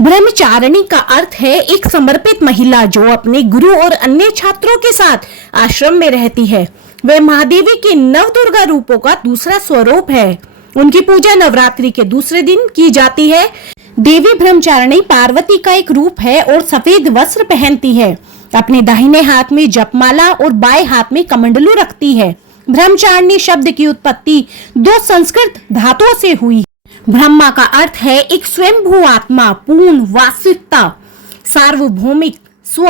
ब्रह्मचारिणी का अर्थ है एक समर्पित महिला जो अपने गुरु और अन्य छात्रों के साथ आश्रम में रहती है। वह महादेवी के नव दुर्गा रूपों का दूसरा स्वरूप है। उनकी पूजा नवरात्रि के दूसरे दिन की जाती है। देवी ब्रह्मचारिणी पार्वती का एक रूप है और सफेद वस्त्र पहनती है। अपने दाहिने हाथ में जपमाला और बाएं हाथ में कमंडलू रखती है। ब्रह्मचारिणी शब्द की उत्पत्ति दो संस्कृत धातुओं से हुई। ब्रह्मा का अर्थ है एक स्वयंभू आत्मा, पूर्ण वास्तविकता, सार्वभौमिक, स्व,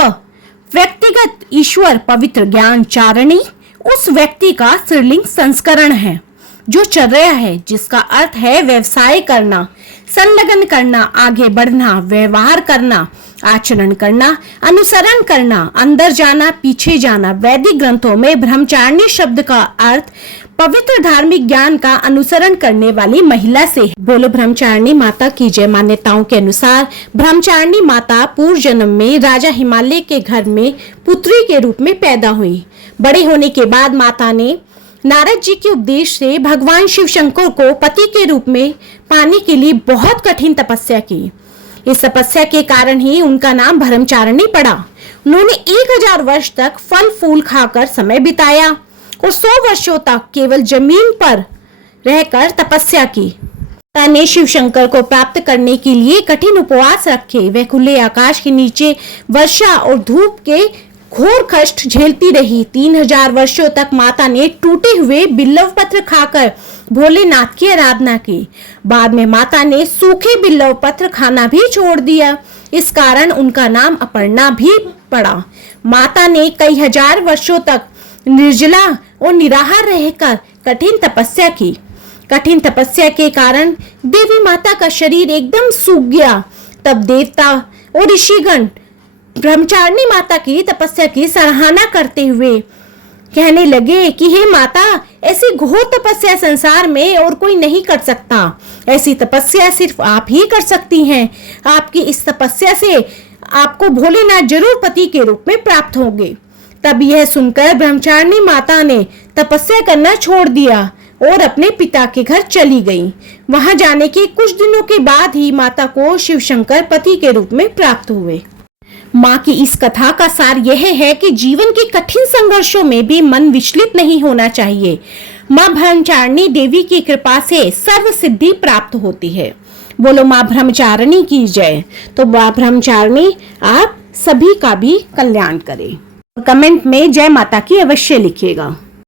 व्यक्तिगत ईश्वर। पवित्र ज्ञान चारिणी उस व्यक्ति का स्त्रीलिंग संस्करण है जो चर्या है, जिसका अर्थ है व्यवसाय करना, संलग्न करना, आगे बढ़ना, व्यवहार करना, आचरण करना, अनुसरण करना, अंदर जाना, पीछे जाना। वैदिक ग्रंथों में ब्रह्मचारिणी शब्द का अर्थ पवित्र धार्मिक ज्ञान का अनुसरण करने वाली महिला से है। बोलो ब्रह्मचारिणी माता की जय। मान्यताओं के अनुसार ब्रह्मचारिणी माता पूर्व जन्म में राजा हिमालय के घर में पुत्री के रूप में पैदा हुई। बड़े होने के बाद माता ने नारद जी के उपदेश से भगवान शिव शंकर को पति के रूप में पाने के लिए बहुत कठिन तपस्या की। इस तपस्या के कारण ही उनका नाम ब्रह्मचारिणी पड़ा। उन्होंने 1000 वर्ष तक फल फूल खाकर समय बिताया और 100 वर्षों तक केवल जमीन पर रहकर तपस्या की। माता ने शिव शंकर को प्राप्त करने के लिए कठिन उपवास रखे। वह खुले आकाश के नीचे वर्षा और धूप के घोर कष्ट झेलती रही। 3000 वर्षों तक माता ने टूटे हुए बिल्व पत्र खाकर भोलेनाथ की आराधना की। बाद में माता ने सूखे बिल्व पत्र खाना भी छोड़ दिया। इस कारण उनका नाम अपर्णा भी पड़ा। माता ने कई हजार वर्षों तक निर्जला और निराहार रहकर कठिन तपस्या की। कठिन तपस्या के कारण देवी माता का शरीर एकदम सूख गया। तब देवता और ऋषिगण ब्रह्मचारिणी माता की तपस्या की सराहना करते हुए कहने लगे कि हे माता, ऐसी घोर तपस्या संसार में और कोई नहीं कर सकता। ऐसी तपस्या सिर्फ आप ही कर सकती हैं। आपकी इस तपस्या से आपको भोलेनाथ जरूर पति के रूप में प्राप्त होंगे। तब यह सुनकर ब्रह्मचारिणी माता ने तपस्या करना छोड़ दिया और अपने पिता के घर चली गई। वहां जाने के कुछ दिनों के बाद ही माता को शिव शंकर पति के रूप में प्राप्त हुए। माँ की इस कथा का सार यह है कि जीवन के कठिन संघर्षों में भी मन विचलित नहीं होना चाहिए। माँ ब्रह्मचारिणी देवी की कृपा से सर्व सिद्धि प्राप्त होती है। बोलो माँ ब्रह्मचारिणी की जय। तो माँ ब्रह्मचारिणी आप सभी का भी कल्याण करे। कमेंट में जय माता की अवश्य लिखिएगा।